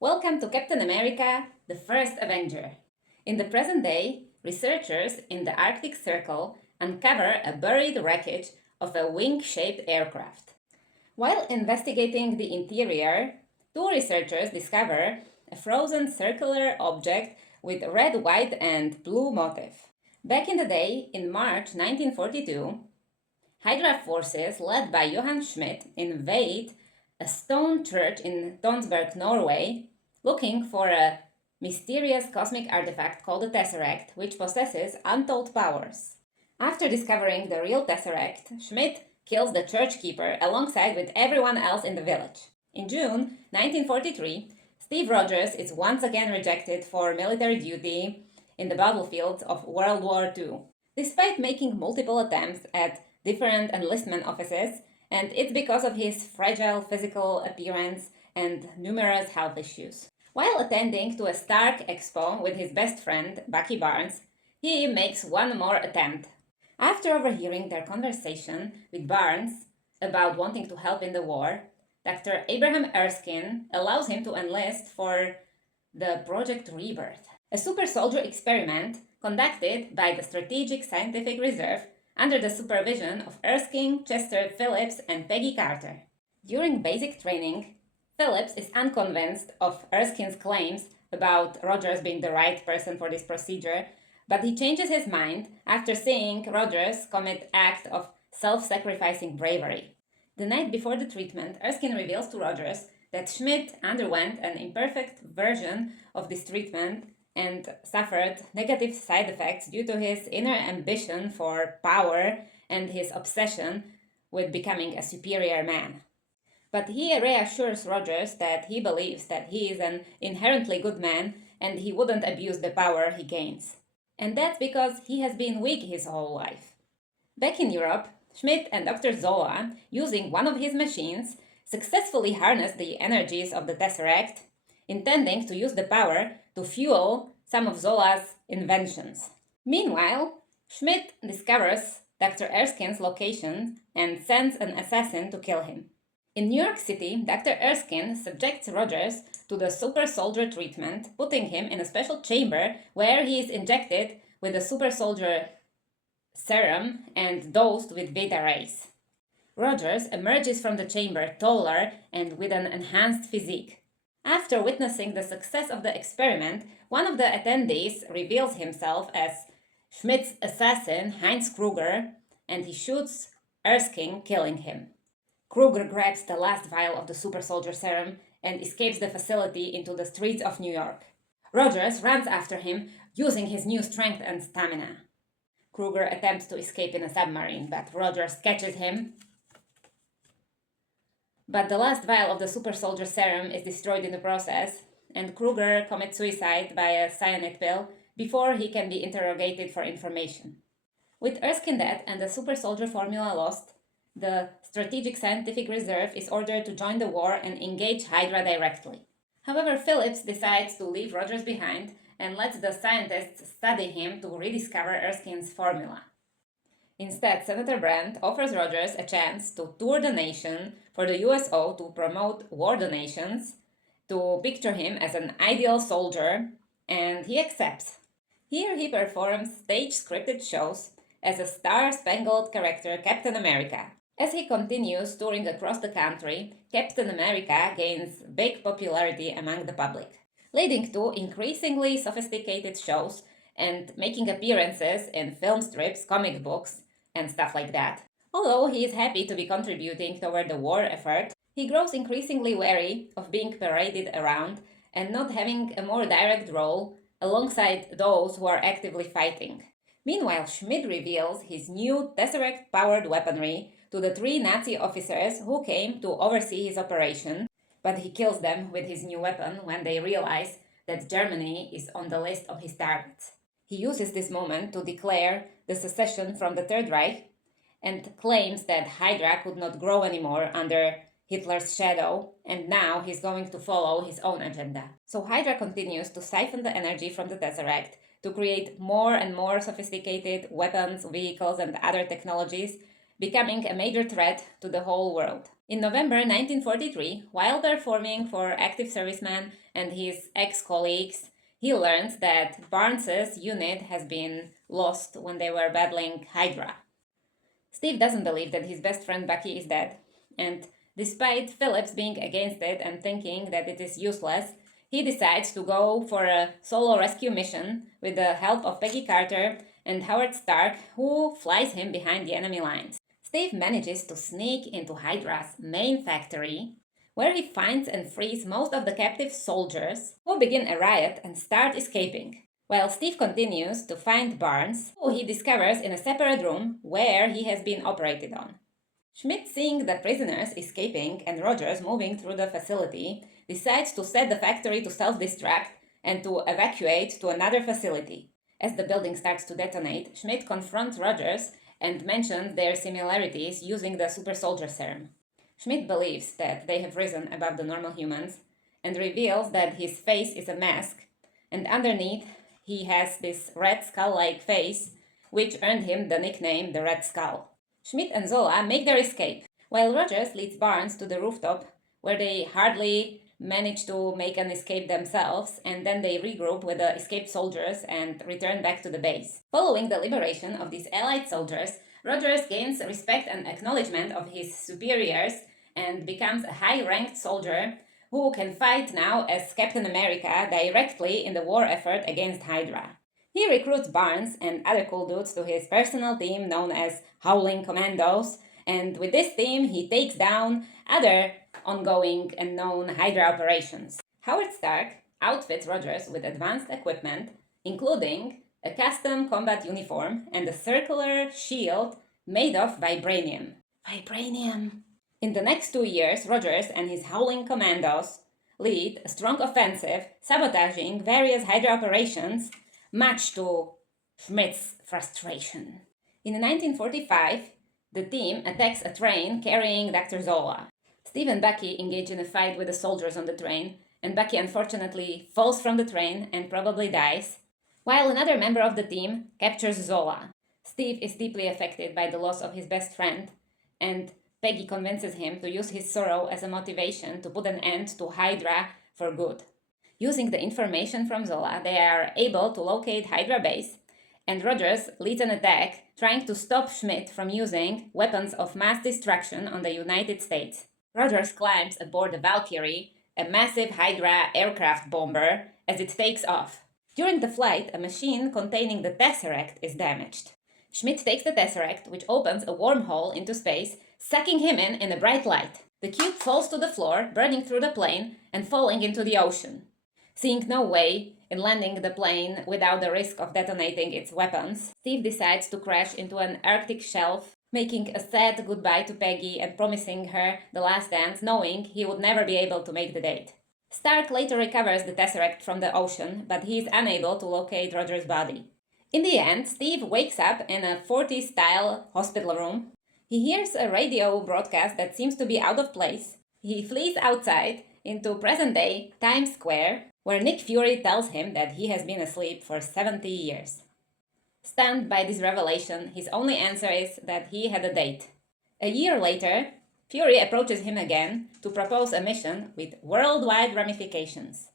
Welcome to Captain America, the first Avenger. In the present day, researchers in the Arctic Circle uncover a buried wreckage of a wing-shaped aircraft. While investigating the interior, two researchers discover a frozen circular object with red, white, and blue motif. Back in the day, in March 1942, Hydra forces led by Johann Schmidt invade a stone church in Tonsberg, Norway, looking for a mysterious cosmic artifact called the Tesseract, which possesses untold powers. After discovering the real Tesseract, Schmidt kills the church keeper alongside with everyone else in the village. In June 1943, Steve Rogers is once again rejected for military duty in the battlefields of World War II, despite making multiple attempts at different enlistment offices, and it's because of his fragile physical appearance and numerous health issues. While attending to a Stark Expo with his best friend, Bucky Barnes, he makes one more attempt. After overhearing their conversation with Barnes about wanting to help in the war, Dr. Abraham Erskine allows him to enlist for the Project Rebirth, a super soldier experiment conducted by the Strategic Scientific Reserve under the supervision of Erskine, Chester Phillips, and Peggy Carter. During basic training, Phillips is unconvinced of Erskine's claims about Rogers being the right person for this procedure, but he changes his mind after seeing Rogers commit act of self-sacrificing bravery. The night before the treatment, Erskine reveals to Rogers that Schmidt underwent an imperfect version of this treatment and suffered negative side effects due to his inner ambition for power and his obsession with becoming a superior man. But he reassures Rogers that he believes that he is an inherently good man and he wouldn't abuse the power he gains. And that's because he has been weak his whole life. Back in Europe, Schmidt and Dr. Zola, using one of his machines, successfully harnessed the energies of the Tesseract, intending to use the power to fuel some of Zola's inventions. Meanwhile, Schmidt discovers Dr. Erskine's location and sends an assassin to kill him. In New York City, Dr. Erskine subjects Rogers to the super soldier treatment, putting him in a special chamber where he is injected with the super soldier serum and dosed with beta rays. Rogers emerges from the chamber taller and with an enhanced physique. After witnessing the success of the experiment, one of the attendees reveals himself as Schmidt's assassin, Heinz Kruger, and he shoots Erskine, killing him. Kruger grabs the last vial of the super soldier serum and escapes the facility into the streets of New York. Rogers runs after him, using his new strength and stamina. Kruger attempts to escape in a submarine, but Rogers catches him. But the last vial of the super soldier serum is destroyed in the process, and Kruger commits suicide by a cyanide pill before he can be interrogated for information. With Erskine dead and the super soldier formula lost, the Strategic Scientific Reserve is ordered to join the war and engage Hydra directly. However, Phillips decides to leave Rogers behind and lets the scientists study him to rediscover Erskine's formula. Instead, Senator Brandt offers Rogers a chance to tour the nation for the USO to promote war donations, to picture him as an ideal soldier, and he accepts. Here he performs stage-scripted shows as a star-spangled character, Captain America. As he continues touring across the country, Captain America gains big popularity among the public, leading to increasingly sophisticated shows and making appearances in film strips, comic books, and stuff like that. Although he is happy to be contributing toward the war effort, he grows increasingly wary of being paraded around and not having a more direct role alongside those who are actively fighting. Meanwhile, Schmidt reveals his new Tesseract-powered weaponry to the three Nazi officers who came to oversee his operation, but he kills them with his new weapon when they realize that Germany is on the list of his targets. He uses this moment to declare the secession from the Third Reich and claims that Hydra could not grow anymore under Hitler's shadow, and now he's going to follow his own agenda. So Hydra continues to siphon the energy from the Tesseract to create more and more sophisticated weapons, vehicles, and other technologies, becoming a major threat to the whole world. In November 1943, while performing for active servicemen and his ex-colleagues, he learned that Barnes's unit has been lost when they were battling Hydra. Steve doesn't believe that his best friend Bucky is dead, and despite Phillips being against it and thinking that it is useless, he decides to go for a solo rescue mission with the help of Peggy Carter and Howard Stark, who flies him behind the enemy lines. Steve manages to sneak into Hydra's main factory, where he finds and frees most of the captive soldiers, who begin a riot and start escaping. While Steve continues to find Barnes, who he discovers in a separate room where he has been operated on. Schmidt, seeing the prisoners escaping and Rogers moving through the facility, decides to set the factory to self-destruct and to evacuate to another facility. As the building starts to detonate, Schmidt confronts Rogers and mentions their similarities using the super soldier serum. Schmidt believes that they have risen above the normal humans and reveals that his face is a mask, and underneath he has this red skull-like face, which earned him the nickname the Red Skull. Schmidt and Zola make their escape, while Rogers leads Barnes to the rooftop, where they hardly manage to make an escape themselves, and then they regroup with the escaped soldiers and return back to the base. Following the liberation of these Allied soldiers, Rogers gains respect and acknowledgement of his superiors and becomes a high-ranked soldier who can fight now as Captain America directly in the war effort against Hydra. He recruits Barnes and other cool dudes to his personal team known as Howling Commandos, and with this team he takes down other ongoing and known Hydra operations. Howard Stark outfits Rogers with advanced equipment, including a custom combat uniform and a circular shield made of vibranium. Vibranium! In the next 2 years, Rogers and his Howling Commandos lead a strong offensive, sabotaging various Hydra operations, much to Schmidt's frustration. In 1945, the team attacks a train carrying Dr. Zola. Steve and Bucky engage in a fight with the soldiers on the train, and Bucky unfortunately falls from the train and probably dies, while another member of the team captures Zola. Steve is deeply affected by the loss of his best friend, and Peggy convinces him to use his sorrow as a motivation to put an end to Hydra for good. Using the information from Zola, they are able to locate Hydra base, and Rogers leads an attack trying to stop Schmidt from using weapons of mass destruction on the United States. Rogers climbs aboard the Valkyrie, a massive Hydra aircraft bomber, as it takes off. During the flight, a machine containing the Tesseract is damaged. Schmidt takes the Tesseract, which opens a wormhole into space, sucking him in a bright light. The cube falls to the floor, burning through the plane and falling into the ocean. Seeing no way in landing the plane without the risk of detonating its weapons, Steve decides to crash into an Arctic shelf, making a sad goodbye to Peggy and promising her the last dance, knowing he would never be able to make the date. Stark later recovers the Tesseract from the ocean, but he is unable to locate Rogers' body. In the end, Steve wakes up in a 40s-style hospital room. He hears a radio broadcast that seems to be out of place. He flees outside into present-day Times Square, where Nick Fury tells him that he has been asleep for 70 years. Stunned by this revelation, his only answer is that he had a date. A year later, Fury approaches him again to propose a mission with worldwide ramifications.